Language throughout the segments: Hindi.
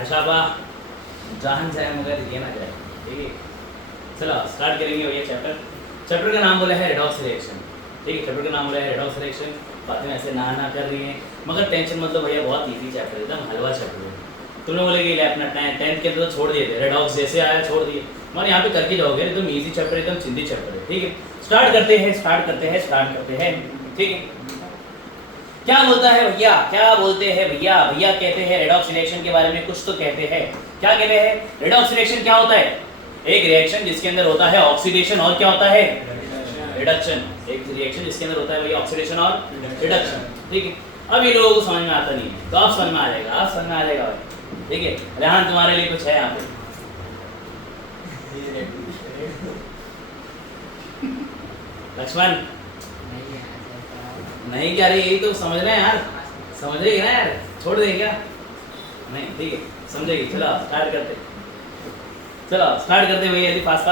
आशाबा जहां जाए मगर ये ना जाए। ठीक है, चलो स्टार्ट करेंगे भैया चैप्टर। चैप्टर का नाम बोला है रेडॉक्स रिएक्शन। ठीक है, चैप्टर का नाम बोला है रेडॉक्स रिएक्शन। बातें ऐसे ना कर रही हैं, मगर टेंशन मतलब भैया बहुत इजी चैप्टर, एकदम हलवा चैप्टर है। तुम लोग बोलेगे ले अपना टेंथ के अंदर तो छोड़ दिए थे, रेडॉक्स जैसे आया छोड़ दिए, मगर यहाँ पे करके जाओगे एकदम इजी चैप्टर, एकदम सिंधी चैप्टर है। ठीक है, स्टार्ट करते हैं। ठीक है, क्या बोलता है भैया, क्या बोलते हैं भैया? भैया कहते हैं रेडॉक्स रिएक्शन के बारे में कुछ तो कहते हैं। क्या कहते हैं? रेडॉक्स रिएक्शन क्या होता है? एक रिएक्शन जिसके अंदर होता है ऑक्सीडेशन और क्या होता है? रिडक्शन। एक रिएक्शन जिसके अंदर होता है भैया ऑक्सीडेशन और रिडक्शन। ठीक है, अब ये लोगों को समझ में आता नहीं है, तो आप समझ में आ जाएगा, आप समझ में आ जाएगा भाई। ठीक है, रेहान तुम्हारे लिए कुछ है यहाँ पे? लक्ष्मण नहीं, क्या रही, यही तो समझ रहे हैं यार, समझ रही है ना यार, छोड़ दें क्या? नहीं, ठीक है, समझेगी। चलो स्टार्ट करते भैया जल्दी फास्ट।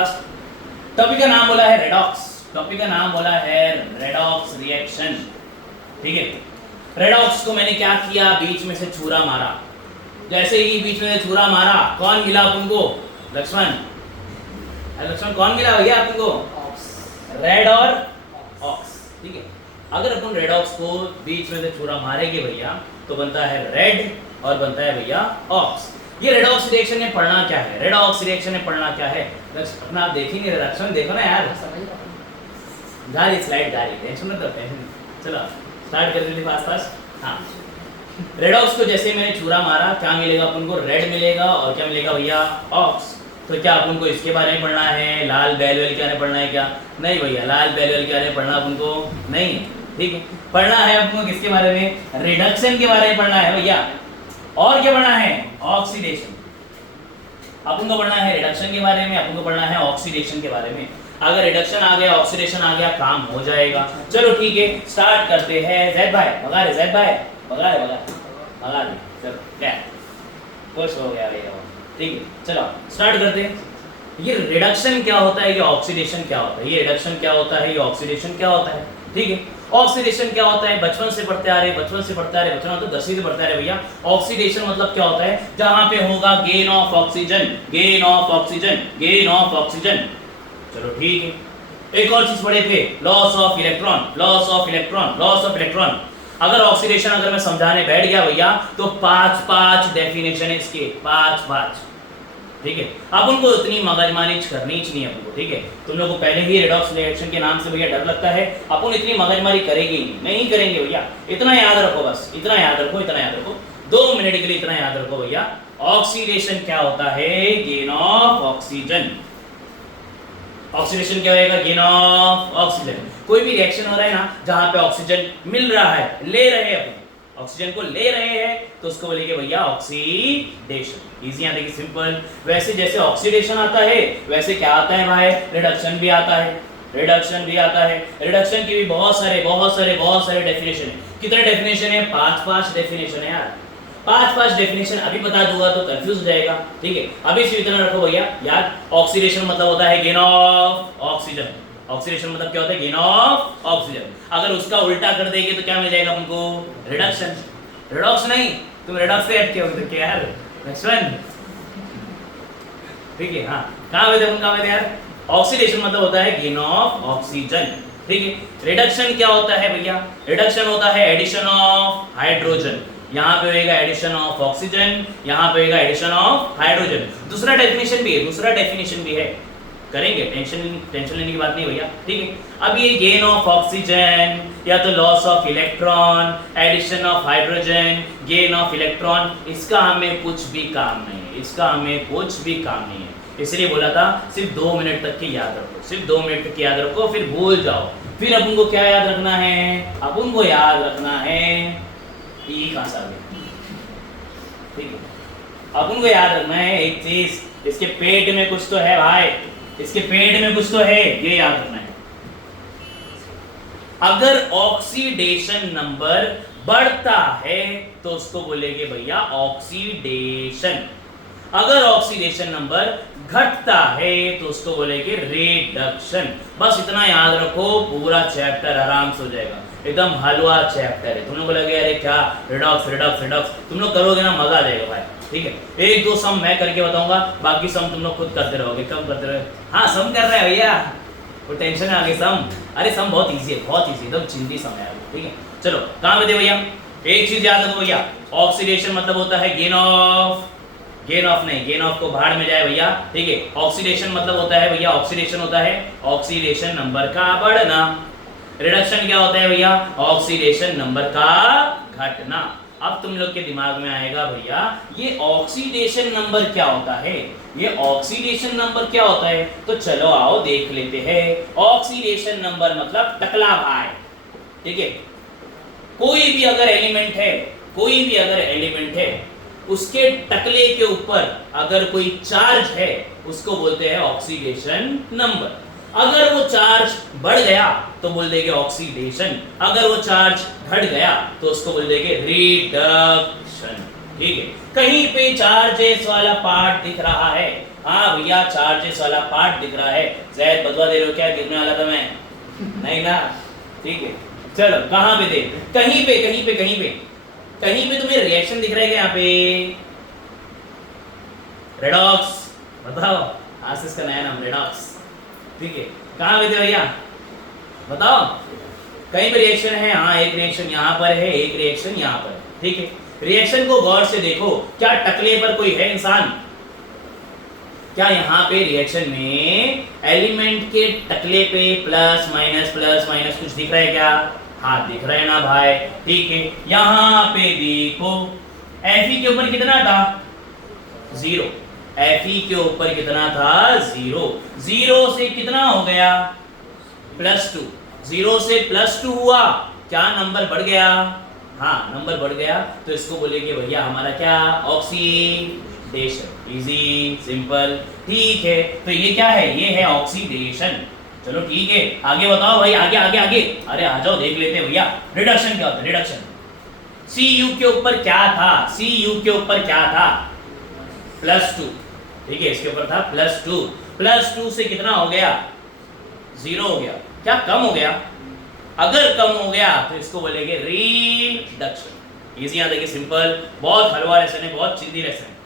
टॉपिक का नाम बोला है रेडॉक्स। टॉपिक का नाम बोला है रेडॉक्स रिएक्शन। ठीक है, रेडॉक्स को मैंने क्या किया, बीच में से छुरा मारा। जैसे ही बीच में से छुरा मारा, कौन मिला अपन को? लक्ष्मण। लक्ष्मण कौन मिला भैया अपन को? रेड और ऑक्स। ठीक है, अगर अपन रेडॉक्स को बीच में से छुरा मारेंगे भैया तो बनता है रेड और बनता है भैया ऑक्स। ये रेडॉक्स रिएक्शन में पढ़ना क्या है? रेडॉक्स रिएक्शन में पढ़ना क्या है अपना आप देखेंगे, रिएक्शन देखो ना यार, गाड़ी स्लाइड गाड़ी, टेंशन मत लो, टेंशन। चलो स्टार्ट कर देते फास्ट। हाँ, रेडॉक्स को जैसे मैंने छुरा मारा, क्या मिलेगा अपन को? रेड मिलेगा और क्या मिलेगा भैया? ऑक्स। तो क्या अपन को इसके बारे में पढ़ना है? लाल बैल वेल के बारे में पढ़ना है क्या? नहीं भैया, लाल बैल वेल के बारे में पढ़ना अपन को नहीं। ठीक है, पढ़ना है अपन को किसके बारे में? रिडक्शन के बारे में पढ़ना है भैया। और क्या पढ़ना है? ऑक्सीडेशन। अपन को पढ़ना है रिडक्शन के बारे में, अपन को पढ़ना है ऑक्सीडेशन के बारे में। अगर रिडक्शन आ गया, ऑक्सीडेशन आ गया, काम हो जाएगा। चलो ठीक है, स्टार्ट करते हैं। जैद भाई भगा रहे, जैद भाई भगा दे। चलो क्या खुश हो गया भैया। ठीक है, चलो स्टार्ट करते हैं। ये रिडक्शन क्या होता है, ये ऑक्सीडेशन क्या होता है? ये रिडक्शन क्या होता है, ये ऑक्सीडेशन क्या होता है? ठीक है, ऑक्सीडेशन क्या होता है? बचपन से पढ़ते आ रहे, बचपन मतलब 10वीं से पढ़ते आ रहे भैया। ऑक्सीडेशन मतलब क्या होता है? जहां पे होगा गेन ऑफ ऑक्सीजन। चलो ठीक है, एक और चीज पढ़े थे, लॉस ऑफ इलेक्ट्रॉन। अगर ऑक्सीडेशन अगर मैं समझाने बैठ गया भैया तो 5 डेफिनेशन है इसके, 5। ठीक है, अब उनको इतनी मगजमारी करनी चाहिए अपन को। ठीक है, तुम लोगों को पहले ही रेडॉक्स रिएक्शन के नाम से भैया डर लगता है, अपन इतनी मगजमारी करेंगे ही नहीं करेंगे भैया। इतना याद रखो, बस इतना याद रखो 2 मिनट के लिए, इतना याद रखो भैया। ऑक्सीडेशन क्या होता है? Gain of oxygen. ऑक्सीडेशन क्या होगा? Gain of oxygen. कोई भी रिएक्शन हो रहा है ना जहां पे ऑक्सीजन मिल रहा है, ले रहे हैं अपन ऑक्सीजन को, ले रहे हैं, तो उसको बोलेंगे भैया ऑक्सीडेशन। इजी है, देखिए सिंपल। वैसे जैसे ऑक्सीडेशन आता है वैसे क्या आता है भाई? रिडक्शन भी आता है। रिडक्शन की भी बहुत सारे डेफिनेशन है। कितने डेफिनेशन है? 5 डेफिनेशन है यार। 5 डेफिनेशन अभी बता दूंगा तो कंफ्यूज हो जाएगा। ठीक है, अभी से इतना रखो भैया यार। ऑक्सीडेशन मतलब होता है गेन ऑफ ऑक्सीजन। ऑक्सीडेशन मतलब क्या होता है? Gain of oxygen. अगर उसका उल्टा कर देंगे तो क्या मिल जाएगा हमको? रिडक्शन। रिडॉक्स नहीं, तुम रिडॉक्स से हट के हो तो क्या यार लक्ष्मण? ठीक है, हाँ कहाँ थे यार? ऑक्सीडेशन मतलब होता है गेन ऑफ ऑक्सीजन। ठीक है, रिडक्शन क्या होता है भैया? रिडक्शन होता है एडिशन ऑफ हाइड्रोजन। यहाँ पे होगा एडिशन ऑफ ऑक्सीजन, यहाँ पे होगा एडिशन ऑफ हाइड्रोजन। दूसरा डेफिनेशन भी है, करेंगे, टेंशन लेने की बात नहीं भैया। ठीक है, अब ये गेन ऑफ ऑक्सीजन या तो loss of electron, addition of hydrogen, gain of electron, इसका हमें कुछ भी काम नहीं है। इसलिए बोला था सिर्फ 2 मिनट तक की याद रखो, फिर भूल जाओ। फिर अपन को क्या याद रखना है? अपन को याद रखना है ये कहां से आ गया? ठीक है, अपन को याद रखना है एक चीज, इसके पेट में कुछ तो है भाई, ये याद रखना है। अगर ऑक्सीडेशन नंबर बढ़ता है तो उसको बोलेंगे भैया ऑक्सीडेशन। अगर ऑक्सीडेशन नंबर घटता है तो उसको बोलेंगे रिडक्शन। बस इतना याद रखो, पूरा चैप्टर आराम से हो जाएगा। एकदम हलवा चैप्टर है। तुम लोग को लगेगा अरे क्या रिडॉक्स, तुम लोग करोगे ना मजा आ जाएगा भाई। ठीक है, एक दो सम मैं करके बताऊंगा, बाकी सम तुम लोग खुद करते रहोगे, कम करते रहोगे। हाँ सम कर रहे हैं भैया, वो टेंशन है आगे सम, अरे सम बहुत इजी है, बहुत इजी, एकदम चिंती सम है। ठीक है चलो कहाँ पे थे भैया, एक चीज याद रखो भैया, ऑक्सीडेशन मतलब होता है गेन ऑफ नहीं, गेन ऑफ को भाड़ में जाए भैया। ठीक है, ऑक्सीडेशन मतलब होता है भैया, ऑक्सीडेशन होता है ऑक्सीडेशन नंबर का बढ़ना। रिडक्शन क्या होता है भैया, ऑक्सीडेशन नंबर का घटना। अब तुम लोग के दिमाग में आएगा भैया ये ऑक्सीडेशन नंबर क्या होता है, ये ऑक्सीडेशन नंबर क्या होता है, तो चलो आओ देख लेते हैं। ऑक्सीडेशन नंबर मतलब टकला भार। ठीक है, कोई भी अगर एलिमेंट है, कोई भी अगर एलिमेंट है, उसके टकले के ऊपर अगर कोई चार्ज है उसको बोलते हैं ऑक्सीडेशन नंबर। अगर वो चार्ज बढ़ गया तो बोल देंगे ऑक्सीडेशन, अगर वो चार्ज घट गया तो उसको बोल देंगे रिडक्शन। ठीक है, कहीं पे चार्जेस वाला पार्ट दिख रहा है, हाँ भैया चार्जेस वाला पार्ट दिख रहा है, शायद बदवा दे रहे हो क्या, गिरने वाला था मैं नहीं ना। ठीक है चलो कहां पे थे, कहीं पे कहीं पे कहीं पे कहीं पे तुम्हें रिएक्शन दिख रहा है क्या, यहाँ पे रेडॉक्स, बताओ आज इसका नया नाम रेडॉक्स। ठीक है कहां पे थे भैया बताओ, कहीं पे रिएक्शन है, हाँ एक रिएक्शन यहाँ पर है, एक रिएक्शन यहाँ पर। ठीक है, रिएक्शन को गौर से देखो, क्या टकले पर कोई है इंसान, क्या यहाँ पे रिएक्शन में एलिमेंट के टकले पे प्लस माइनस कुछ दिख रहा है क्या, हाँ दिख रहा है ना भाई। ठीक है, यहाँ पे देखो Fe के ऊपर कितना था, 0, Fe के ऊपर कितना था, 0, 0 से कितना हो गया +2, 0 से +2 हुआ, क्या नंबर बढ़ गया, हाँ नंबर बढ़ गया, तो इसको बोलेंगे भैया हमारा क्या, ऑक्सीडेशन। Easy simple. ठीक है, तो ये क्या है, ये है ऑक्सीडेशन। चलो ठीक है आगे बताओ भाई, आगे आगे आगे, अरे आ जाओ देख लेते हैं भैया रिडक्शन क्या होता है। रिडक्शन Cu के ऊपर क्या था, Cu के ऊपर क्या था, +2। ठीक है, इसके ऊपर था +2, +2 से कितना हो गया, 0 हो गया, क्या कम हो गया, अगर कम हो गया तो इसको बोलेंगे रिडक्शन। इजी याद है कि सिंपल, बहुत हलवा लेसन है, बहुत चिंदी लेसन है।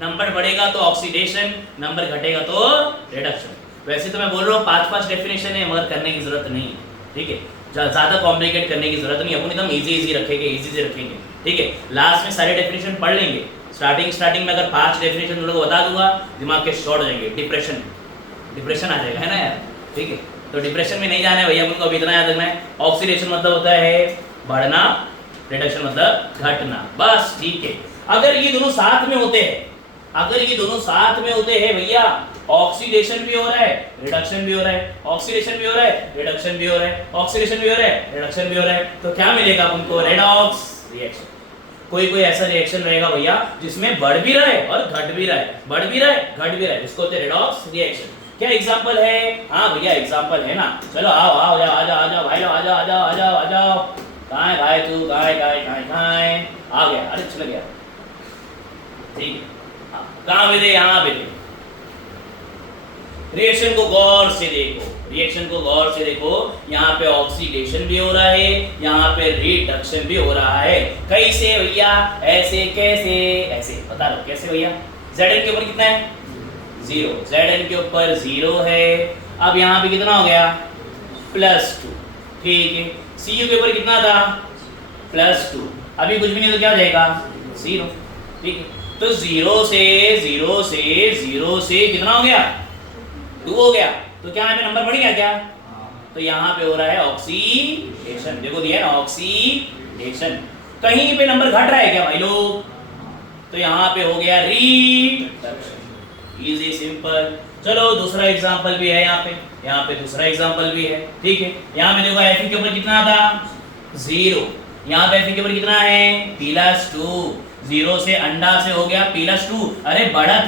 नंबर बढ़ेगा तो ऑक्सीडेशन, नंबर घटेगा तो रिडक्शन। वैसे तो मैं बोल रहा हूँ 5-5 डेफिनेशन है, मगर करने की जरूरत नहीं है। ठीक है, ज्यादा कॉम्प्लिकेट करने की जरूरत नहीं, अपन एकदम इजी रखेंगे, इजी से रखेंगे। ठीक है, लास्ट में सारे डेफिनेशन पढ़ लेंगे। स्टार्टिंग में अगर 5 डेफिनेशन तुम लोग बता दूंगा, दिमाग के शॉर्ट हो जाएंगे, डिप्रेशन आ जाएगा, है ना यार। ठीक है, तो डिप्रेशन में नहीं जाना है भैया, उनको अभी इतना याद रखना है, ऑक्सीडेशन मतलब होता है बढ़ना, रिडक्शन मतलब घटना, बस। ठीक है, अगर ये दोनों साथ में होते हैं, अगर ये दोनों साथ में होते हैं भैया, ऑक्सीडेशन भी हो रहा है, रिडक्शन भी हो रहा है, ऑक्सीडेशन भी हो रहा है, रिडक्शन भी हो रहा है, ऑक्सीडेशन भी हो रहा है, रिडक्शन भी हो रहा है, तो क्या मिलेगा उनको, रेडॉक्स रिएक्शन। कोई कोई ऐसा रिएक्शन रहेगा भैया जिसमें बढ़ भी रहा है और घट भी रहा है, बढ़ भी रहा है, घट भी रहा है, इसको होते हैं रेडॉक्स रिएक्शन। क्या एग्जांपल है, हाँ भैया एग्जांपल है ना, चलो आओ आओ आ जाओ भाई, आ जाओ। कहाँ है भाई तू, कहाँ है, आ गया, अरे चल गया। ठीक है, कहां पे थे, यहां पे थे। रिएक्शन को गौर से देखो, रिएक्शन को गौर से देखो, यहाँ पे ऑक्सीडेशन भी हो रहा है, यहाँ पे रिडक्शन भी हो रहा है। कैसे भैया, ऐसे कैसे, ऐसे बता दो कैसे भैया। Zn के ऊपर कितना है, 0, Zn के ऊपर 0 है। अब यहाँ पे कितना हो गया, +2। ठीक है, Cu के ऊपर कितना था, +2, अभी कुछ भी नहीं तो क्या हो जाएगा, 0। ठीक है, तो 0 से कितना हो गया, 2 हो गया, तो क्या यहाँ पे नंबर बढ़ गया क्या, तो यहाँ पे हो रहा है ऑक्सीडेशन। देखो दिया है ना ऑक्सीडेशन, कहीं पे नंबर घट रहा है क्या भाई लोग, तो यहाँ पे हो गया रिडक्शन। Easy simple. चलो दूसरा एग्जांपल भी है, यहाँ पे दूसरा एग्जांपल भी है। ठीक है, यहाँ पे देखो Fe के ऊपर कितना था, 0, यहाँ पे Fe के ऊपर कितना है, +2, 0 से अंडा से हो गया +2। अरे बढ़त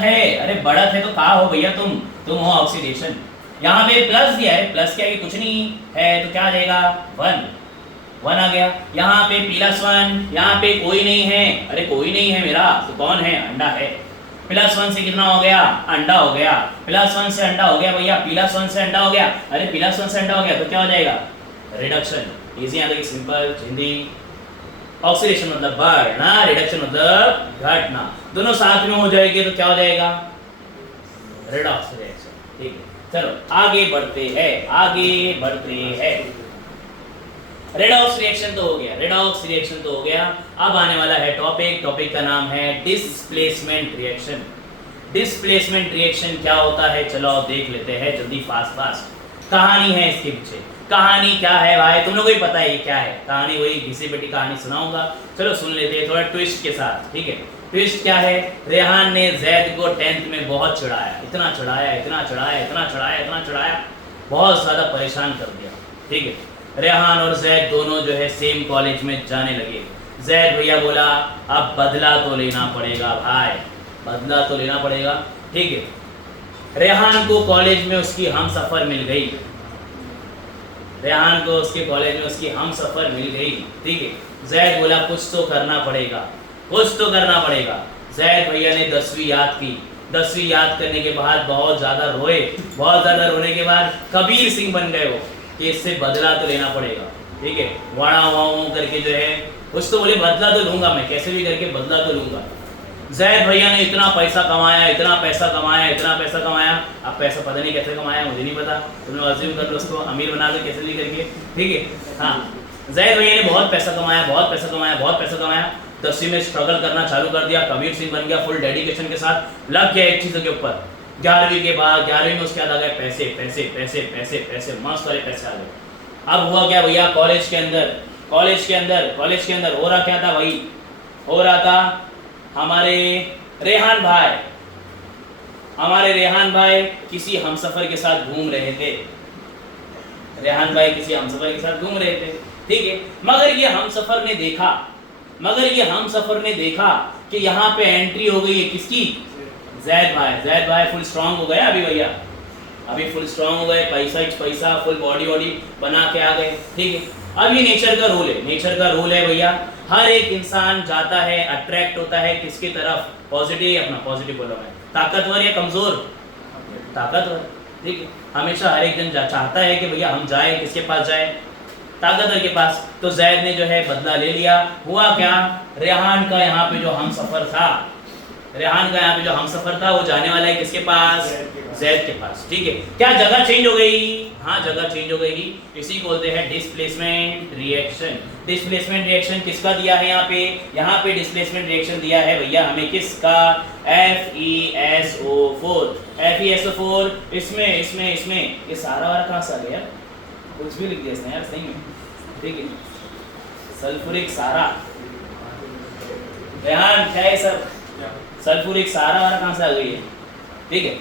है तो कहा हो भैया तुम हो ऑक्सीडेशन। यहाँ पे प्लस दिया है, प्लस क्या है, कुछ नहीं है, तो क्या आ जाएगा, 1 आ गया। यहाँ पे +1, यहाँ पे कोई नहीं है, अरे कोई नहीं है मेरा, तो कौन है, अंडा है। +1 से कितना हो गया, अंडा हो गया, +1 से अंडा हो गया भैया, +1 से अंडा हो गया, अरे +1 से अंडा हो गया, तो क्या हो जाएगा, रिडक्शन। इजी आता है, सिंपल हिंदी। ऑक्सीडेशन मतलब बढ़ना, रिडक्शन मतलब घटना, दोनों साथ में हो जाएंगे तो क्या हो जाएगा? Redox reaction. ठीक है, चलो आगे बढ़ते हैं, आगे बढ़ते हैं। रेडॉक्स रिएक्शन तो हो गया, रेडॉक्स रिएक्शन तो हो गया। अब आने वाला है टॉपिक, टॉपिक का नाम है डिस्प्लेसमेंट रिएक्शन। डिस्प्लेसमेंट रिएक्शन क्या होता है, चलो देख लेते हैं जल्दी, फास्ट फास्ट। कहानी है इसके पीछे, कहानी क्या है भाई, तुम लोगों को ही पता है ये क्या है कहानी, वही घिसी पिटी कहानी सुनाऊंगा, चलो सुन लेते हैं थोड़ा ट्विस्ट के साथ। ठीक है, ट्विस्ट क्या है? रेहान ने जैद को 10th में बहुत चिढ़ाया, इतना चिढ़ाया, इतना चिढ़ाया, इतना चिढ़ाया, इतना चिढ़ाया, बहुत ज़्यादा परेशान कर दिया। ठीक है, रेहान और जैद दोनों जो है सेम कॉलेज में जाने लगे। जैद भैया बोला अब बदला तो लेना पड़ेगा भाई, बदला तो लेना पड़ेगा। ठीक है, रेहान को कॉलेज में उसकी हमसफर मिल गई, रेहान को उसके कॉलेज में उसकी हमसफर मिल गई। ठीक है, जैद बोला कुछ तो करना पड़ेगा, कुछ तो करना पड़ेगा। जैद भैया ने 10वीं याद की, 10वीं याद करने के बाद बहुत ज़्यादा रोए, बहुत ज़्यादा रोने के बाद कबीर सिंह बन गए वो कि इससे बदला तो लेना पड़ेगा। ठीक है, वाड़ा वाँ करके जो है कुछ तो बोले बदला तो लूंगा मैं, कैसे भी करके बदला तो लूंगा। जैद भैया ने इतना पैसा कमाया, इतना पैसा कमाया, इतना पैसा कमाया, अब पैसा पता नहीं कैसे कमाया, मुझे नहीं पता, तुम लोग अज्यूम कर लो, उसको अमीर बना दो कैसे भी करके। ठीक है, हाँ, जैद भैया ने बहुत पैसा कमाया, बहुत पैसा कमाया, बहुत पैसा कमाया। 10वीं में स्ट्रगल करना चालू कर दिया, कबीर सिंह बन गया, फुल डेडिकेशन के साथ लग गया एक चीज़ों के ऊपर। 11वीं के बाद, 11वीं में उसके बाद आ गए पैसे पैसे पैसे पैसे पैसे, मस्त वाले पैसे आ गए। अब हुआ क्या भैया, कॉलेज के अंदर हो रहा क्या था भाई, हो रहा था हमारे रेहान भाई किसी हमसफर के साथ घूम रहे थे, रेहान भाई किसी हमसफर के साथ घूम रहे थे। ठीक है, मगर ये हमसफर ने देखा कि यहाँ पे एंट्री हो गई है किसकी, जैद भाई फुल स्ट्रांग हो गया अभी भैया, अभी फुल स्ट्रांग हो गए, पैसा फुल बॉडी बना के आ गए। ठीक है, अब ये नेचर का रूल है भैया, हर एक इंसान जाता है, अट्रैक्ट होता है किसकी तरफ, पॉजिटिव, अपना पॉजिटिव बोलो मैं, ताकतवर या कमजोर, ताकतवर। ठीक है, हमेशा हर एक जन चाहता है कि भैया हम जाए, किसके पास जाए, ताकतवर के पास। तो जैद ने जो है बदला ले लिया। हुआ क्या, रेहान का यहाँ पे जो हमसफर था वो जाने वाला है किसके पास, जैद के पास। ठीक है, क्या जगह चेंज हो गई, हाँ जगह चेंज हो गई, इसी को बोलते हैं डिस्प्लेसमेंट रिएक्शन। डिस्प्लेसमेंट रिएक्शन किसका दिया है यहाँ पे डिस्प्लेसमेंट रिएक्शन दिया है भैया हमें किसका, FeSO4। इसमें ये सारा वाला कहाँ से आ गया, कुछ भी लिख दिया इसने यार सही में। ठीक है, सल्फ्यूरिक सारा, रेहान क्या है सब, सल्फ्यूरिक सारा वाला कहाँ से आ गई है। ठीक है,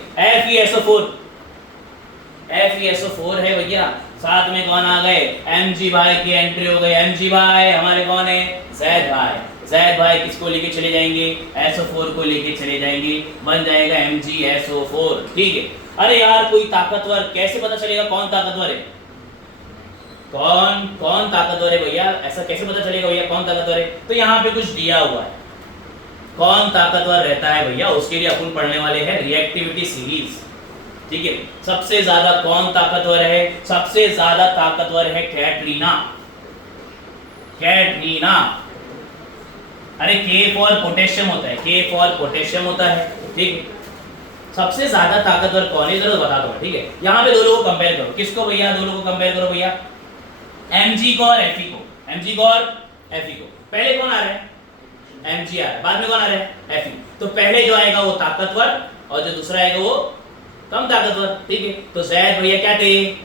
FeSO4 है भैया, साथ में कौन आ गए, Mg भाई की एंट्री हो गई। Mg भाई हमारे कौन है, जैद भाई किसको लेके चले जाएंगे, SO4 को लेके चले जाएंगे, बन जाएगा MgSO4। ठीक है, अरे यार कोई ताकतवर, कैसे पता चलेगा कौन ताकतवर है, कौन ताकतवर है भैया, ऐसा कैसे पता चलेगा भैया कौन ताकतवर है, तो यहाँ पे कुछ दिया हुआ है, कौन ताकतवर रहता है भैया, उसके लिए अपन पढ़ने वाले हैं रिएक्टिविटी सीरीज। ठीक है, सबसे ज्यादा कौन ताकतवर है, सबसे ज्यादा ताकतवर है कैटरीना। अरे K फॉर पोटेशियम होता है। ठीक है, सबसे ज्यादा ताकतवर कौन है जरूर बता दो। ठीक है, यहाँ पे दो लोगों को कंपेयर करो, किसको भैया, दो लोगों को कंपेयर करो भैया, Mg को और Fe को। पहले कौन आ रहा है, Mg आ रहा है, बाद में कौन आ रहा है, Fe। तो पहले जो आएगा वो ताकतवर और जो दूसरा आएगा वो कम ताकतवर। ठीक है, तो जैद भैया क्या थे,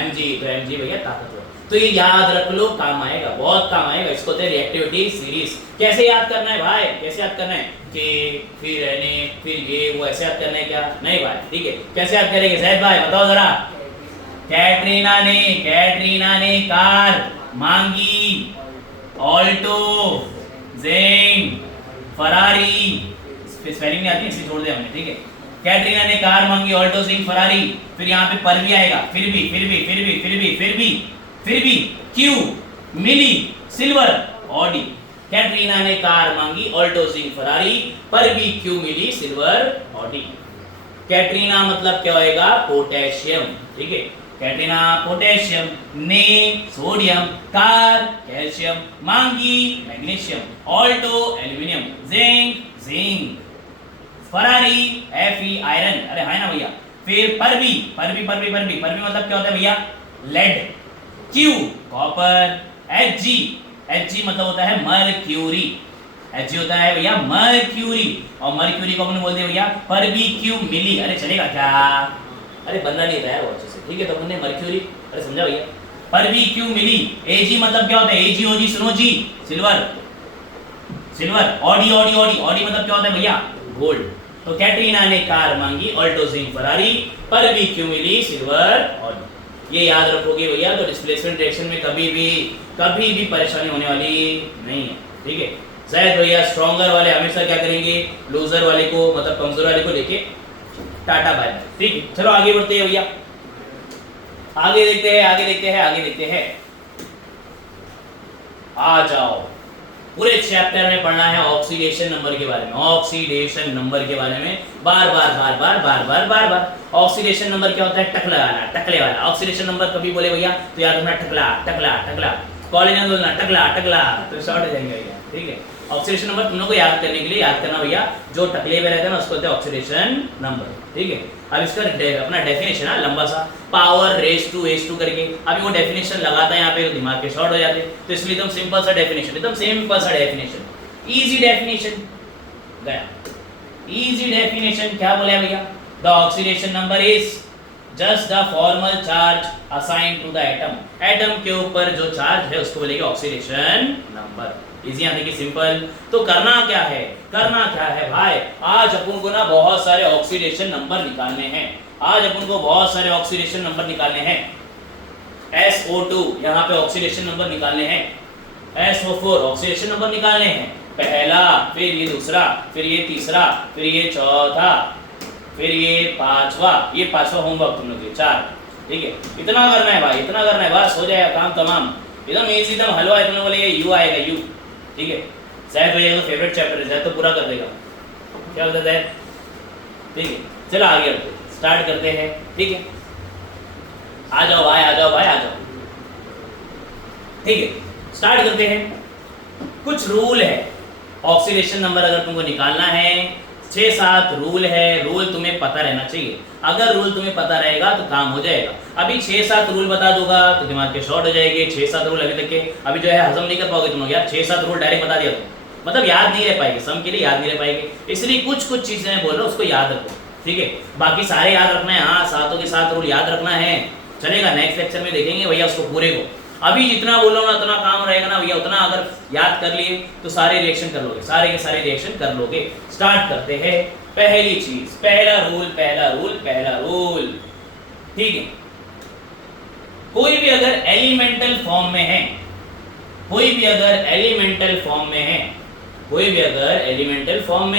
Mg, तो Mg भैया ताकतवर। तो ये याद रख लो, काम आएगा, बहुत काम आएगा। इसको तो रिएक्टिविटी सीरीज। कैसे याद करना है भाई, कैसे याद करना है कि फिर रहने फिर ये वो ऐसे याद करना है क्या, नहीं भाई। ठीक है, कैसे याद करेंगे जैद भाई बताओ जरा। कैटरीना ने कार मांगी, ऑल्टो, जेन, फरारी, स्पेलिंग नहीं आती इसलिए छोड़ दिया हमने। ठीक है, कैटरीना ने कार मांगी, ऑल्टो, जेन, फरारी, फिर यहाँ पे पर भी आएगा, फिर भी क्यू मिली, सिल्वर, ऑडी। कैटरीना ने कार मांगी, ऑल्टो, जेन, फरारी, पर भी क्यू मिली, सिल्वर, ऑडी। कैटरीना मतलब क्या होएगा, पोटेशियम। ठीक है, कैटरीना पोटेशियम, ने सोडियम, कार कैल्शियम, मांगी magnesium, Alto aluminium, zinc, Ferrari Fe iron, अरे है ना भैया। फिर परबी मतलब क्या होता है भैया? लेड। क्यू कॉपर, Hg मतलब होता है मर्क्यूरी, Hg होता है भैया मर्क्यूरी, और मर्क्यूरी को अपन बोलते हैं भैया परबी क्यू मिली। अरे चलेगा क्या? अरे बनना नहीं तैयार वो अच्छे से, ठीक है। तो हमने मर्क्यूरी, अरे समझा भैया, परबी क्यू मिली। Ag मतलब क्या होता है? Ag सुनो जी, सिल्वर। ऑडी मतलब क्या होता है भैया? गोल्ड। तो कैटरीना ने कार मांगी, ऑल्टो जिंक फरारी, परबी क्यू मिली, सिल्वर ऑडी। ये याद रखोगे भैया, तो डिस्प्लेसमेंट रिएक्शन में कभी भी परेशानी होने वाली नहीं है, ठीक है। शायद भैया स्ट्रॉन्गर वाले हमेशा क्या करेंगे, लूजर वाले को, मतलब कमजोर वाले को लेके टाटा बाय, ठीक है। चलो आगे बढ़ते हैं भैया, आगे देखते हैं। आ जाओ, पूरे चैप्टर में पढ़ना है ऑक्सीडेशन नंबर के बारे में, ऑक्सीडेशन नंबर के बारे में बार। ऑक्सीडेशन नंबर क्या होता है? टक लगाना, टकले वाला। ऑक्सीडेशन नंबर कभी बोले भैया तो याद रखना टकला। कॉलेज में बोलना टकला, तो शॉर्ट हो जाएंगे भैया, ठीक है। ऑक्सीडेशन नंबर तुम लोग को याद करने के लिए याद करना भैया, जो टकले में रहता है ना उसको बोलते हैं ऑक्सीडेशन नंबर, ठीक है। अब इसका अपना डेफिनेशन है लंबा सा, पावर रेज टू H2 करके। अभी वो डेफिनेशन लगाता है यहाँ पे, दिमाग के शॉर्ट हो जाते हैं, तो इसलिए एकदम सिंपल सा डेफिनेशन, इजी डेफिनेशन गया। इजी डेफिनेशन क्या बोले भैया? The oxidation number is just the formal charge assign to the atom के ऊपर जो चार्ज है उसको बोलेंगे ऑक्सीडेशन नंबर। इजी यानी कि सिंपल। तो करना क्या है भाई? आज अपन को ना बहुत सारे ऑक्सीडेशन नंबर निकालने हैं। SO2 यहाँ पे ऑक्सीडेशन नंबर निकालने हैं, SO4 ऑक्सीडेशन नंबर निकालने हैं। पहला, फिर ये दूसरा, फिर ये तीसरा, फिर ये चौथा, फिर ये पांचवा होमवर्क तुम लोग 4, ठीक है। इतना करना है भाई, बस हो जाएगा काम तमाम। एकदम इजी, एकदम हलवा है। तुम लोग बोले यू आएगा, यू, ठीक है। शायद भैया तो फेवरेट चैप्टर है, शायद तो पूरा कर देगा, क्या बोलता है, ठीक है। चलो आगे स्टार्ट करते हैं, ठीक है। आ जाओ भाई, ठीक है। स्टार्ट करते हैं। कुछ रूल है ऑक्सीडेशन नंबर अगर तुमको निकालना है, 6-7 रूल है। रूल तुम्हें पता रहना चाहिए। अगर रूल तुम्हें पता रहेगा तो काम हो जाएगा। अभी 6-7 रूल बता दूंगा तो दिमाग के शॉर्ट हो जाएंगे। 6-7 रूल अभी तक के अभी जो है हजम नहीं कर पाओगे तुम लोग यार। 6-7 रूल डायरेक्ट बता दिया तो मतलब याद नहीं रह पाएंगे, सम के लिए याद नहीं रह पाएंगे। इसलिए कुछ चीजें मैं बोल रहा हूँ उसको याद रखो, ठीक है। बाकी सारे याद रखना है, हाँ, 7 के 7 रूल याद रखना है, चलेगा। नेक्स्ट लेक्चर में देखेंगे भैया उसको पूरे को। अभी जितना बोलो ना उतना काम रहेगा ना भैया, उतना अगर याद कर लिए तो सारे रिएक्शन कर लोगे, सारे के सारे रिएक्शन कर लोगे। स्टार्ट करते हैं। पहली चीज, पहला रूल, ठीक है। कोई भी अगर एलिमेंटल फॉर्म में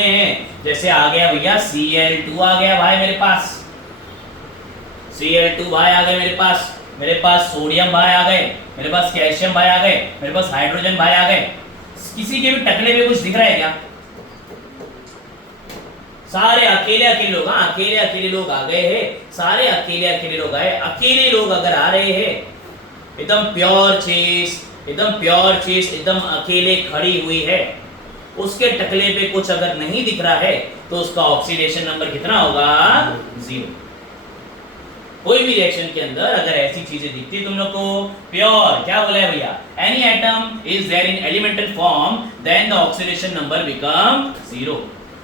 है, जैसे आ गया भैया Cl2 आ गया भाई मेरे पास, Cl2 भाई आ गए मेरे पास सोडियम भाई आ गए, मेरे पास कैल्शियम भाई आ गए, मेरे पास हाइड्रोजन भाई आ गए। किसी के भी टकले में कुछ दिख रहा है क्या? सारे अकेले लोग, हाँ, अकेले लोग आ गए हैं, सारे अकेले लोग आए। अकेले लोग अगर आ रहे हैं, एकदम प्योर चीज, एकदम अकेले खड़ी हुई है, उसके टकले पे कुछ अगर नहीं दिख रहा है तो उसका ऑक्सीडेशन नंबर कितना होगा? 0। कोई भी रिएक्शन के अंदर अगर ऐसी चीजें दिखती है तुम लोग को, प्योर, क्या बोला है भैया, any atom is there in elemental form, then the oxidation number become 0।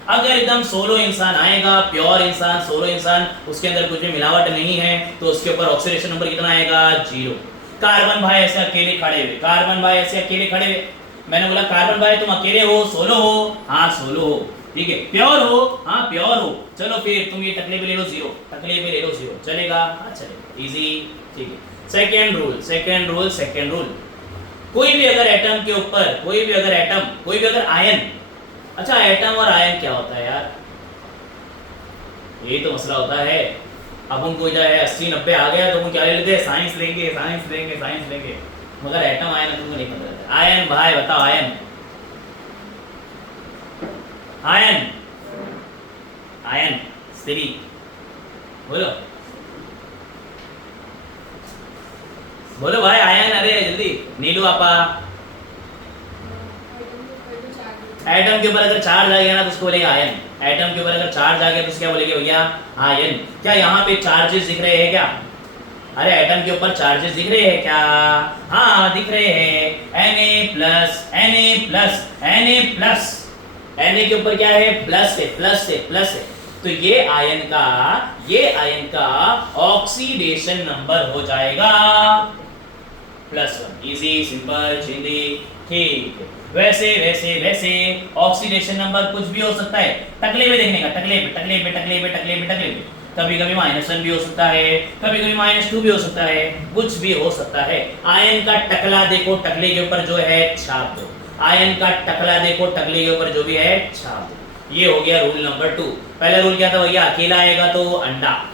अगर एकदम सोलो इंसान आएगा, प्योर इंसान, सोलो इंसान, उसके अंदर कुछ भी मिलावट नहीं है, तो उसके ऊपर ऑक्सीडेशन नंबर कितना आएगा? 0। कार्बन भाई ऐसे अकेले खड़े हुए, मैंने बोला कार्बन भाई तुम अकेले हो, सोलो हो? हाँ सोलो हो, ठीक है। प्योर हो? हाँ प्योर हो। चलो फिर तुम ये टकले पे ले लो 0, चलेगा? हाँ चलेगा, इजी, ठीक है। सेकेंड रूल, कोई भी अगर एटम के ऊपर, कोई भी अगर आयन, अच्छा एटम और आयन क्या होता है यार, ये तो मसला होता है। अब उनको जो है 80-90 आ गया तो हम क्या ले लेते हैं? साइंस लेंगे, मगर एटम आयन तुमको नहीं पता रहता। आयन भाई बताओ, आयन स्त्री बोलो, बोलो भाई आयन, अरे जल्दी नीलू आपा। एटम के ऊपर अगर चार्ज आ गया ना तो उसको बोलेगा आयन। एटम के ऊपर अगर चार्ज आ गया तो उसको क्या बोलेंगे भैया? आयन। क्या यहाँ पे चार्जेस दिख रहे हैं क्या? अरे एटम के ऊपर चार्जेस दिख रहे हैं क्या? हाँ दिख रहे हैं। Na plus Na plus Na plus. Na के ऊपर क्या है? प्लस है, प्लस है, प्लस है। तो ये आयन का ऑक्सीडेशन नंबर हो जाएगा +1। इजी, सिंपल, चिंदी, ठीक है। वैसे वैसे वैसे ऑक्सीडेशन नंबर कुछ भी हो सकता है। टकले पे देखने का, टकले पे, टकले पे, टकले पे, टकले पे, टकले पे। कभी कभी -1 भी हो सकता है, कभी कभी -2 भी हो सकता है, कुछ भी हो सकता है। आयन का टकला देखो, टकले के ऊपर जो है छाप दो। आयन का टकला देखो, टकले के ऊपर जो भी है छाप दो। ये हो गया रूल नंबर 2। पहला रूल क्या था भैया? अकेला आएगा तो अंडा।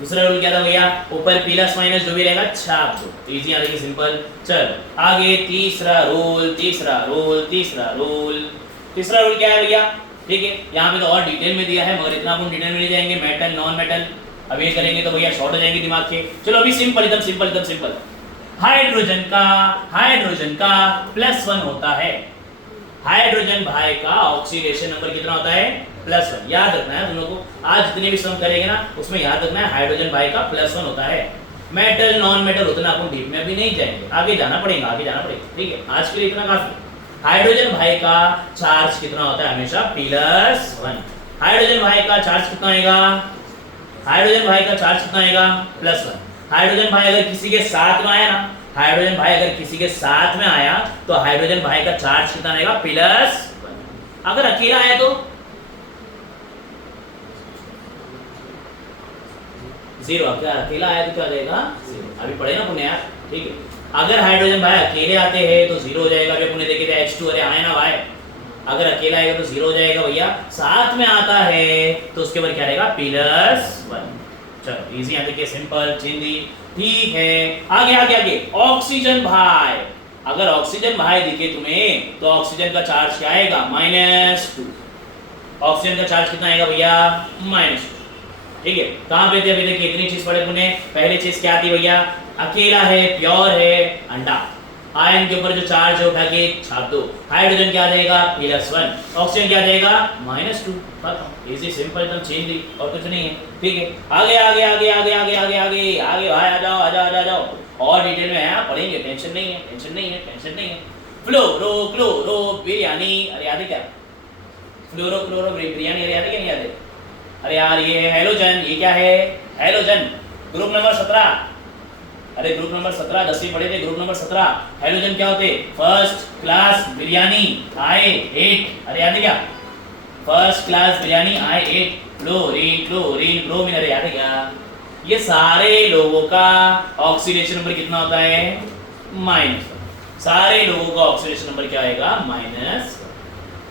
दूसरा रूल क्या था भैया? ऊपर प्लस माइनस जो भी रहेगा छाप दो। तो इजी आ रही है, सिंपल। चलो आगे तीसरा रूल क्या है भैया? ठीक है, यहाँ पे तो और डिटेल में दिया है मगर इतना अपन डिटेल में नहीं जाएंगे। मेटल नॉन मेटल अब ये करेंगे तो भैया शॉर्ट हो जाएंगे दिमाग के। चलो अभी सिंपल, एकदम सिंपल। हाइड्रोजन का +1 होता है। हाइड्रोजन भाई का ऑक्सीडेशन नंबर कितना होता है? +1। याद रखना है तुम लोगों को। आज जितने भी सम करेंगे ना उसमें याद रखना है हाइड्रोजन भाई का +1 होता है। मेटल नॉन मेटल उतना अपन डीप में अभी नहीं जाएंगे, आगे जाना पड़ेगा। ठीक है, आज के लिए इतना काफी। हाइड्रोजन भाई का चार्ज कितना होता है? हमेशा +1। हाइड्रोजन भाई का चार्ज कितना आएगा? +1। हाइड्रोजन भाई अगर किसी के साथ में आया ना, हाइड्रोजन भाई अगर किसी के साथ में आया तो हाइड्रोजन भाई का चार्ज कितना रहेगा? +1। अगर अकेला आया तो 0। अकेला आया तो क्या रहेगा? 0। अभी पढ़े ना पुण्य यार, ठीक है। अगर हाइड्रोजन भाई अकेले आते हैं तो 0 हो जाएगा। अभी पुण्य देखे थे H2, अरे आए ना भाई। अगर अकेला आएगा तो 0 हो जाएगा भैया। साथ में आता है तो उसके ऊपर क्या रहेगा? +1। चलो इजी यहाँ देखिए, सिंपल, चिंदी, ठीक है। आगे ऑक्सीजन भाई। अगर ऑक्सीजन भाई दिखे तुम्हें तो ऑक्सीजन का चार्ज क्या आएगा? -2। ऑक्सीजन का चार्ज कितना आएगा भैया? -2। ठीक है, कहां पे थे अभी? देखिए इतनी चीज पढ़े तूने। पहली चीज क्या थी भैया? अकेला है, प्योर है, अंडा। आयन के ऊपर जो चार्ज है उठा के छाप दो। हाइड्रोजन क्या देगा? +1। ऑक्सीजन क्या देगा? -2। खत्म, इजी, सिंपल, एकदम चेंज दी, और कुछ नहीं है। ठीक है, आगे आ जाओ। और डिटेल में है पढ़ेंगे, टेंशन नहीं है। फ्लोरो बिरयानी, अरे याद है क्या? फ्लोरो बिरयानी, अरे याद है क्या? नहीं याद है? अरे यार ये है हेलोजन। ये क्या है? हेलोजन। Group number 17। अरे ग्रुप नंबर 17 10वीं पढ़े थे। ग्रुप नंबर 17 हेलोजन क्या होते? First class biryani I8। अरे याद है क्या? First class biryani I8। Chlorine bromine, अरे याद है क्या? ये सारे लोगों का ऑक्सीडेशन नंबर कितना होता है? -1। सारे लोगों का ऑक्सीडेशन नंबर क्या आएगा? -1।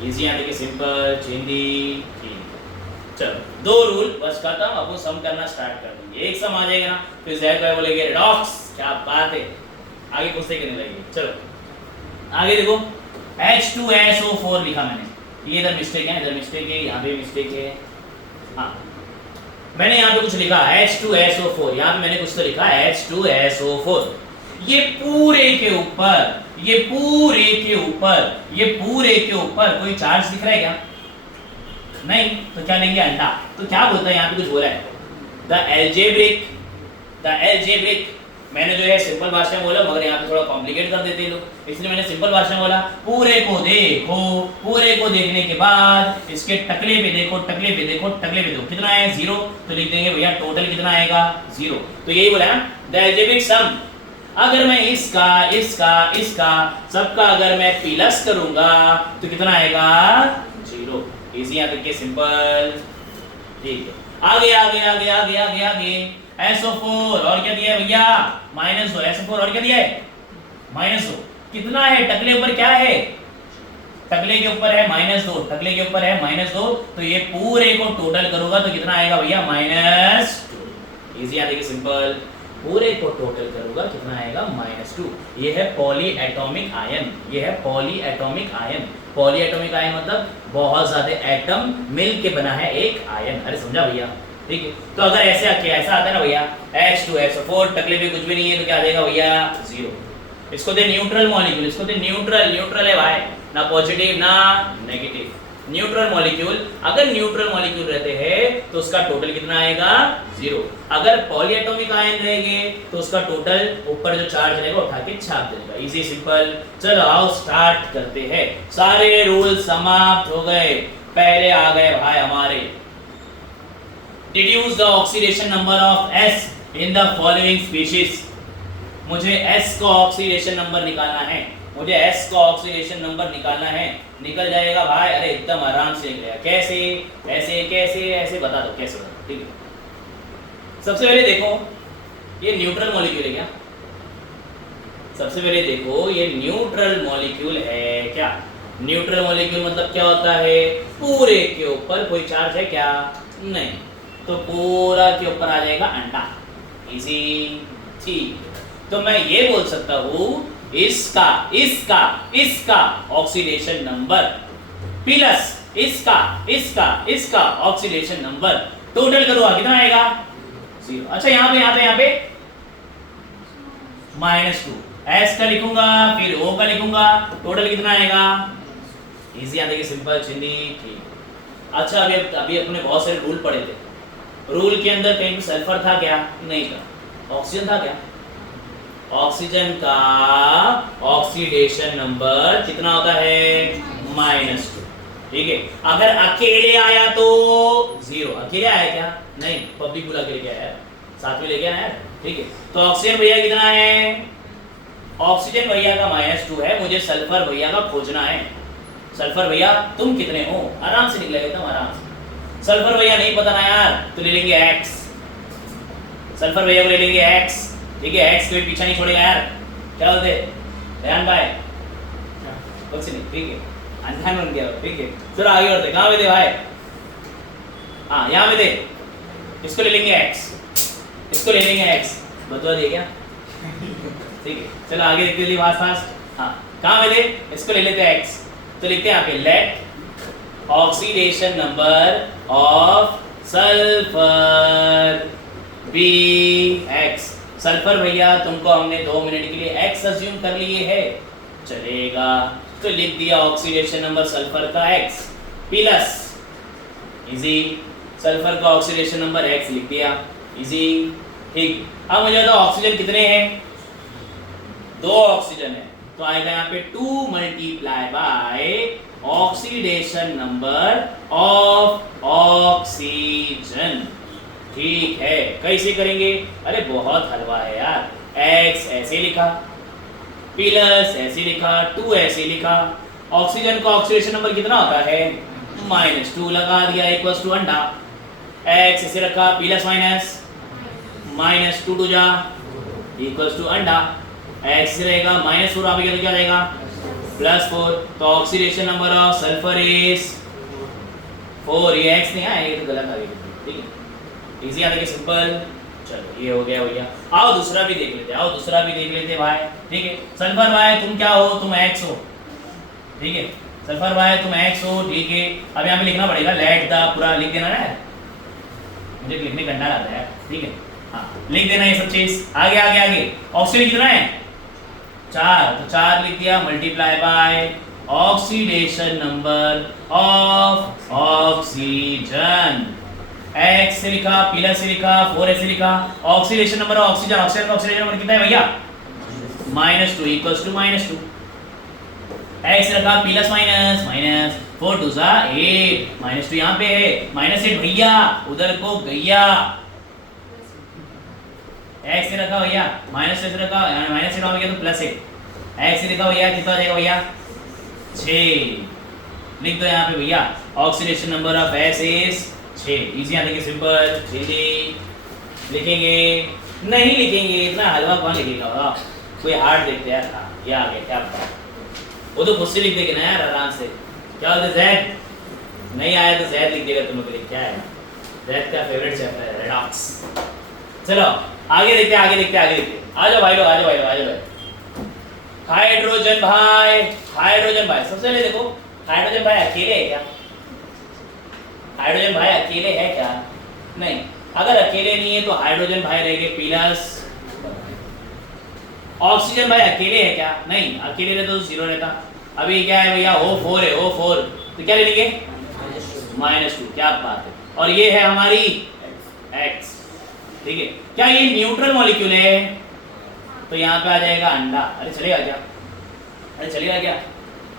इजी यहाँ देखिए, सिंपल, चिंदी, ठीक। चलो 2 रूल बस खत्म। अब वो सम करना स्टार्ट कर देंगे। एक सम आ जाएगा ना फिर जैक भाई बोलेंगे रेडॉक्स, क्या बात है, आगे कुछ करने लगेंगे। चलो आगे देखो, H2SO4 लिखा मैंने। ये इधर मिस्टेक है, यहाँ पे मिस्टेक है। हाँ मैंने यहाँ पे कुछ लिखा H2SO4, यहाँ पे मैंने कुछ तो लिखा H2SO4। ये पूरे के ऊपर कोई चार्ज दिख रहा है क्या? नहीं, तो क्या लेंगे? अंडा। तो क्या बोलता है यहाँ पे? कुछ बोला है द एल्जेब्रिक। मैंने जो है सिंपल भाषा में बोला मगर यहाँ पे थोड़ा कॉम्प्लिकेट कर देते हैं लोग, इसलिए मैंने सिंपल भाषा में बोला। पूरे को देखने के बाद इसके टकले पे देखो, कितना है? 0। तो लिख देंगे भैया टोटल कितना आएगा? 0। तो यही बोला है द एल्जेब्रिक सम। अगर मैं इसका सबका अगर मैं प्लस करूंगा तो कितना आएगा? 0। इजी यहाँ तक के, सिंपल, ठीक है। आगे SO4 और क्या दिया है भैया? -2। SO4 और क्या दिया है? -2। कितना है? टकले ऊपर क्या है? टकले के ऊपर है -2। तो ये पूरे को टोटल करूंगा तो कितना आएगा भैया? -2। इजी यहाँ देखिए, सिंपल, पूरे को टोटल करूंगा कितना आएगा? -2। ये है poly atomic ion. Poly atomic ion मतलब बहुत ज्यादा एटम मिल के बना है एक आयन। अरे समझा भैया? ठीक है। तो अगर ऐसे ऐसा आता है ना भैया H2SO4 तकलीफ भी कुछ भी नहीं है तो क्या आ जाएगा भैया 0। इसको दे न्यूट्रल मॉलिक्यूल, इसको दे न्यूट्रल है भाई, ना पॉजिटिव ना नेगेटिव, न्यूट्रल मॉलिक्यूल। अगर न्यूट्रल मॉलिक्यूल रहते हैं तो उसका टोटल कितना आएगा 0। अगर पॉलीएटॉमिक आयन रहेंगे तो उसका टोटल ऊपर जो चार्ज रहेगा उठा के छाप देगा। Easy simple. चलो आओ स्टार्ट करते हैं। सारे रूल समाप्त हो गए, पहले आ गए भाई हमारे deduce the oxidation number of S in the following species. मुझे S का ऑक्सीडेशन नंबर निकालना है, मुझे S का ऑक्सीडेशन नंबर निकालना है। निकल जाएगा भाई, अरे एकदम आराम से निकलेगा। कैसे? ऐसे कैसे ऐसे बता दो कैसे बता, ठीक है। सबसे पहले देखो ये न्यूट्रल मॉलिक्यूल है क्या? सबसे पहले देखो ये न्यूट्रल मॉलिक्यूल है क्या? न्यूट्रल मॉलिक्यूल मतलब क्या होता है? पूरे के ऊपर कोई चार्ज है क्या? नहीं, तो पूरा के ऊपर आ जाएगा अंडा। इजी, ठीक। तो मैं ये बोल सकता हूँ इसका इसका इसका ऑक्सीडेशन नंबर प्लस इसका इसका इसका ऑक्सीडेशन नंबर टोटल करूँगा कितना आएगा 0। अच्छा यहाँ पे -2 S का लिखूंगा फिर O का लिखूंगा, टोटल कितना आएगा? इजी आते सिंपल चिंदी, ठीक। अच्छा अभी अपने बहुत सारे रूल पढ़े थे। रूल के अंदर कहीं सल्फर था क्या? नहीं था। ऑक्सीजन था क्या? ऑक्सीजन का ऑक्सीडेशन नंबर कितना होता है? -2, ठीक है। अगर अकेले आया तो 0। अकेले आया क्या? नहीं, पब्लिक बुला के लेके आया, साथ में लेके आया, ठीक है। तो ऑक्सीजन भैया कितना है? ऑक्सीजन भैया का -2 है, मुझे सल्फर भैया का खोजना है। सल्फर भैया तुम कितने हो? आराम से निकलेगा एकदम आराम से। सल्फर भैया नहीं पता ना यार, तो ले लेंगे X। सल्फर भैया को ले लेंगे X, ठीक है। X कोई पीछा नहीं छोड़ेगा यार, क्या बोलते ध्यान भाई? कुछ नहीं, ठीक है। अनजान बन गया, ठीक है। चलो आगे बढ़ते। कहाँ पे थे भाई? हाँ यहाँ पे थे। इसको ले लेंगे X, इसको ले लेंगे X। बता दिए क्या? ठीक है, चलो आगे देखते हैं फास्ट। हाँ कहाँ पे थे? इसको ले लेते हैं X, तो लिखते हैं यहाँ पे let oxidation number of sulphur be X। Sulphur भैया तुमको हमने 2 मिनट के लिए X अज्यूम कर लिए है, चलेगा। तो लिख दिया ऑक्सीडेशन नंबर सल्फर का X प्लस इजी सल्फर का ऑक्सीडेशन नंबर X लिख दिया, इजी, ठीक। अब मुझे बताओ ऑक्सीजन कितने हैं? 2 ऑक्सीजन है, तो आएगा यहाँ पे 2 multiply by oxidation number of oxygen, ठीक है। कैसे करेंगे? अरे बहुत हलवा है यार। X ऐसे लिखा, प्लस ऐसे लिखा, 2 ऐसे लिखा। ऑक्सीजन का ऑक्सीडेशन नंबर कितना होता है? -2 लगा दिया इक्वल्स टू अंडा। X ऐसे रखा प्लस माइनस, -2 2 जा इक्वल्स टू अंडा। X से रहेगा -4 आ गया तो क्या रहेगा? +4। तो oxidation number of sulphur is 4। ये X नहीं आया, ये तो गलत आ गया, ठीक है। इजी आ गया, सिंपल। चलो ये हो गया भैया। आओ दूसरा भी देख लेते, आओ दूसरा भी देख लेते भाई, ठीक है। सल्फर भाई तुम क्या हो? तुम X हो, ठीक है। सल्फर भाई तुम X हो, ठीक है। अब यहाँ पे लिखना पड़ेगा लेट द, पूरा लिख देना है, मुझे लिखने करना आता है, ठीक है। हाँ लिख देना ये सब चीज। आगे आगे आगे ऑक्सीजन कितना है? 4, तो 4 लिख दिया multiply by oxidation number of oxygen. X से लिखा, प्लस से लिखा, 4 ऐसे लिखा। Oxidation number of oxygen, oxygen का ऑक्सीडेशन नंबर कितना है भैया? -2 इक्वल्स टू -2। X रखा प्लस माइनस माइनस, 4 2 जा 8, -2 यहाँ पे है, -8 भैया उधर को गैया। X से रखा भैया, -8 से रखा, -8 आ गया तो +8। X से लिखा भैया कितना आ जाएगा भैया? 6 लिख दो यहाँ पे भैया। Oxidation number of S is 6। Easy आने के सिंपल, जल्दी लिखेंगे, नहीं लिखेंगे इतना हलवा कौन लिखेगा? कोई हार्ड देखते हैं यार। ये आ गया क्या पता, वो तो खुद से लिख देगा ना यार आराम से। क्या बोलते Z? नहीं आया तो Z लिख देगा तुम लोग। क्या है Z का फेवरेट चैप्टर है रेडॉक्स। चलो आगे देखते हैं, आगे देखते हैं, आगे देखते हैं। आ जाओ भाई लोग, आ जाओ भाई लोग, आ जाओ भाई। हाइड्रोजन भाई, हाइड्रोजन भाई सबसे पहले देखो, हाइड्रोजन भाई अकेले है क्या? हाइड्रोजन भाई अकेले है क्या? नहीं, अगर अकेले नहीं है तो हाइड्रोजन भाई रहेंगे प्लस, ऑक्सीजन भाई अकेले है क्या? नहीं, अकेले रहता तो जीरो रहता। अभी क्या है भैया, O4 है, O4 तो क्या ले लेंगे -2। क्या बात है। और ये है हमारी X, ठीक है। क्या ये न्यूट्रल मॉलिक्यूल है? तो यहाँ पे आ जाएगा अंडा। अरे चलेगा क्या? अरे चलेगा क्या?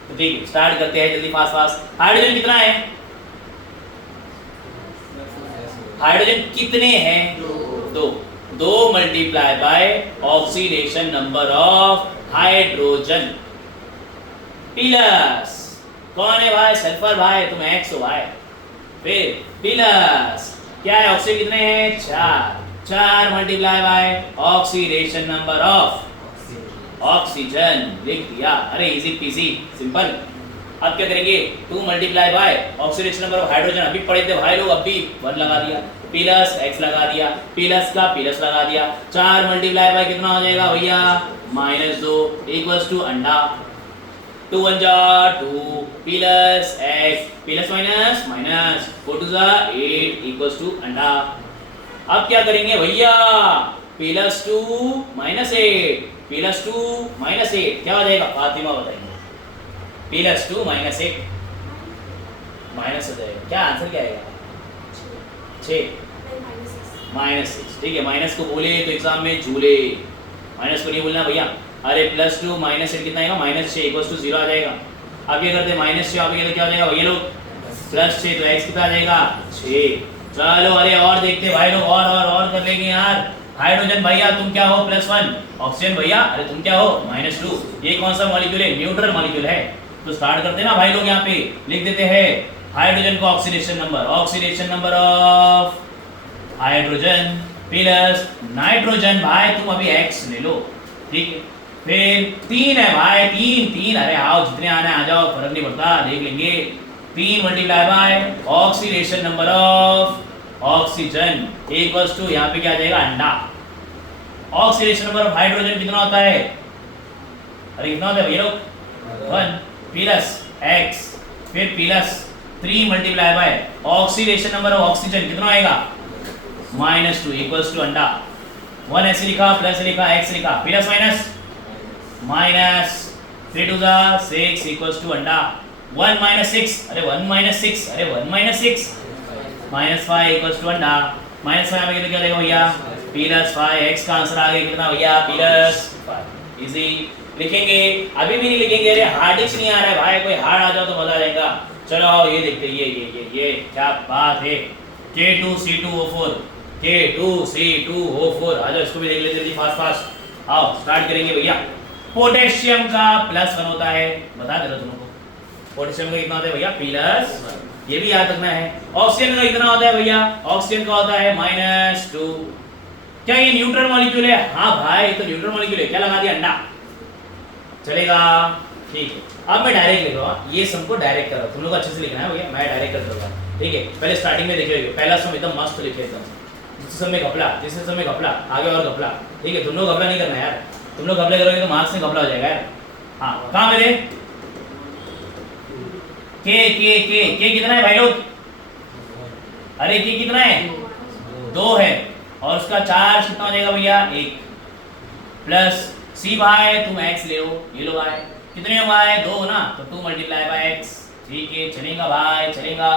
तो ठीक है, स्टार्ट करते हैं जल्दी, फास्ट फास्ट। हाइड्रोजन कितना है? हाइड्रोजन कितने हैं? दो multiply by oxidation number of hydrogen plus, कौन है भाई? सल्फर भाई, तुम X हो भाई। फिर प्लस क्या है, ऑक्सीजन कितने हैं? 4 multiply by oxidation number of oxygen, लिख दिया। अरे इजी पीसी, सिंपल। अब क्या करेंगे, 2 multiply by oxidation number of hydrogen, अभी पढ़े थे भाई लोग, अभी 1 लगा दिया, प्लस X लगा दिया, प्लस का प्लस लगा दिया। 4 मल्टीप्लाई बाय कितना हो जाएगा भैया? -2 इक्वल्स टू अंडा। 2 1 जा 2 plus X plus minus minus 4 2 जा 8 इक्वल्स टू अंडा। अब क्या करेंगे भैया, +2 -8 +2 -8 क्या हो जाएगा? फातिमा बताएंगे। +2 -8 माइनस हो जाएगा। क्या आंसर क्या आएगा? 6 -6, ठीक है। माइनस को बोले तो एग्जाम में झूले, माइनस को नहीं बोलना भैया। अरे +2 -8 कितना आएगा? -6 इक्वल्स टू 0 आ जाएगा। अब क्या करते हैं, -6 आप कहते क्या हो जाएगा भैया लोग? +6 तो x कितना आ जाएगा? 6। चलो अरे और देखते हैं भाई लोग, और कर लेंगे यार। हाइड्रोजन भैया तुम क्या हो? +1। ऑक्सीजन भैया अरे तुम क्या हो? -2। ये कौन सा मॉलिक्यूल है? न्यूट्रल मॉलिक्यूल है। तो स्टार्ट करते हैं ना भाई लोग, यहाँ पे लिख देते हैं हाइड्रोजन को oxidation number of hydrogen plus nitrogen. भाई तुम अभी X ले लो, ठीक है। फिर 3 है भाई, 3। अरे आओ, जितने आना है आ जाओ, फर्क नहीं पड़ता, देख लेंगे। 3 multiply by oxidation number of oxygen equals to, यहाँ पे क्या आ जाएगा? अंडा। ऑक्सीडेशन नंबर ऑफ हाइड्रोजन कितना होता है? अरे कितना होता है भैया लोग? 1 प्लस X फिर plus 3 multiply by oxidation number of oxygen कितना आएगा? -2 इक्वल्स टू अंडा। 1 ऐसे लिखा, प्लस लिखा, X लिखा, प्लस माइनस 3 2 जा 6 इक्वल्स टू अंडा। 1 -6, अरे 1 -6, अरे 1 -6 -5 इक्वल्स टू अंडा। -5 में कितना क्या देगा भैया? +5। X का आंसर आ गया कितना भैया? +5। इजी लिखेंगे, अभी भी नहीं लिखेंगे। अरे हार्ड नहीं आ रहा है भाई, कोई हार्ड आ जाओ तो मजा आ जाएगा। चलो आओ ये देखते हैं, ये क्या बात है। K2C2O4 K2C2O4 आ जाओ, इसको भी देख लेते जल्दी, फास्ट। आओ स्टार्ट करेंगे भैया। पोटेशियम का +1 होता है, बता दे रहा तुम लोगों को। पोटेशियम का कितना होता है भैया? +1, ये भी याद रखना है। ऑक्सीजन का कितना होता है भैया? ऑक्सीजन का होता है -2। क्या ये न्यूट्रल मॉलिक्यूल है? हाँ भाई तो न्यूट्रल मॉलिक्यूल है। क्या लगा दिया? अंडा। चलेगा, ठीक है। अब मैं डायरेक्ट लिख रहा हूँ, ये सबको डायरेक्ट कर रहा हूँ, तुम लोग अच्छे से लिखना है भैया, मैं डायरेक्ट कर दूंगा, ठीक है। पहले स्टार्टिंग में देखिए, पहला सम एकदम मस्त लिखे, एकदम जिस समय घपला, आगे और घपला, ठीक है। तुम लोग घपला नहीं करना यार, तुम लोग घपला करोगे तो मार्क्स में घपला हो जाएगा यार। हाँ कहाँ मेरे के कितना है भाई लोग? अरे के कितना है? 2 है, और उसका चार्ज कितना हो जाएगा भैया? 1 प्लस सी भाई तुम X ले लो, ये लो भाई, कितने हो भाई? 2 ना, तो 2 मल्टीप्लाई बाय X, ठीक है, चलेगा भाई, चलेगा।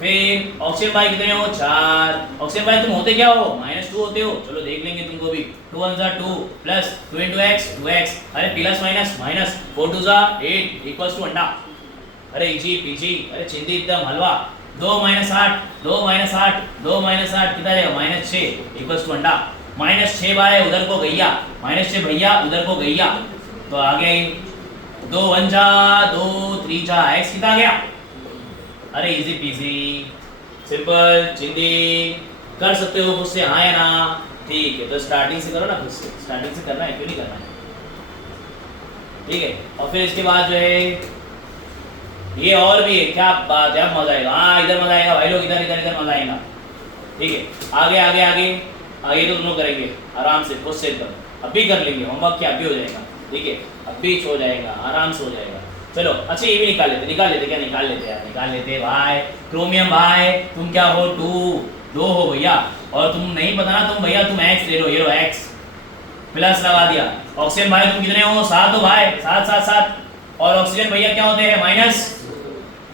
फिर ऑक्सीजन भाई कितने हो? 4। ऑक्सीजन भाई तुम होते क्या हो? -2 होते हो, चलो देख लेंगे तुमको भी। 2 1 जा 2 प्लस 2 × X 2X, अरे प्लस माइनस माइनस 4 2 जा 8 इक्वल्स टू अंडा। अरे इजी पीजी, अरे चिंदी एकदम हलवा। 2 - 8 2 - 8 2 - 8 कितना जाएगा? -6 इक्वल्स टू अंडा। -6 भाई उधर को गैया, -6 भैया उधर को गैया, तो आ गया 2 1 जा 2 3 जा X कितना आ गया? अरे इजी पीजी, सिंपल, चिंदी, कर सकते हो मुझसे, हाँ या ना? ठीक है, तो स्टार्टिंग से करो ना, खुद से स्टार्टिंग से करना है, क्यों नहीं करना है, ठीक है। और फिर इसके बाद जो है ये और भी है, क्या बात है, अब मजा आएगा। हाँ इधर मजा आएगा भाई लोग, इधर मजा आएगा, ठीक है। आगे आगे आगे आगे तो दोनों करेंगे आराम से, खुद से एकदम अभी कर लेंगे, होमवर्क क्या अभी हो जाएगा, ठीक है, अभी हो जाएगा, आराम से हो जाएगा। चलो अच्छा ये भी निकाल लेते क्या? निकाल लेते यार, निकाल लेते भाई। क्रोमियम भाई तुम क्या हो? 2 हो भैया, और तुम नहीं पता ना, तुम भैया तुम x ले लो, ये लो x प्लस लगा दिया। ऑक्सीजन भाई तुम कितने हो, 7 हो भाई, 7 7 7। और ऑक्सीजन भैया क्या होते हैं, माइनस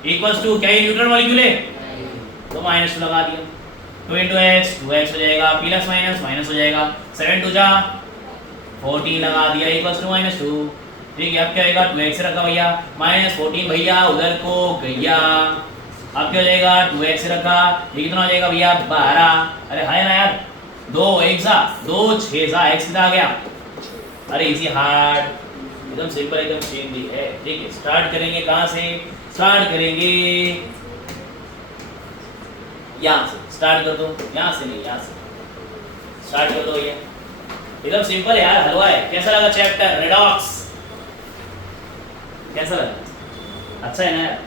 इक्वल्स टू, क्या ये न्यूट्रल मॉलिक्यूल है तो माइनस टू लगा दिया। 2 इंटू एक्स 2x हो जाएगा, प्लस माइनस माइनस हो जाएगा, 7 2 जा 14 लगा दिया इक्वल्स टू माइनस 2। ठीक है, अब क्या होगा, 2x रखा भैया, माइनस 14 भैया उधर को गैया। अब क्या हो जाएगा, 2x रखा, ये कितना हो जाएगा भैया 12। अरे हाय ना यार, 2 1 सा 2 6 सा x कितना आ गया। अरे इजी हार्ड, एकदम सिंपल, एकदम सीधी है। ठीक है, स्टार्ट करेंगे कहाँ से, स्टार्ट करेंगे यहाँ से, स्टार्ट कर दो, यहाँ से नहीं, यहाँ से स्टार्ट कर दो भैया, एकदम सिंपल है यार, हलवा है। कैसा लगा चैप्टर रेडॉक्स, कैसा लगा, अच्छा है ना यार।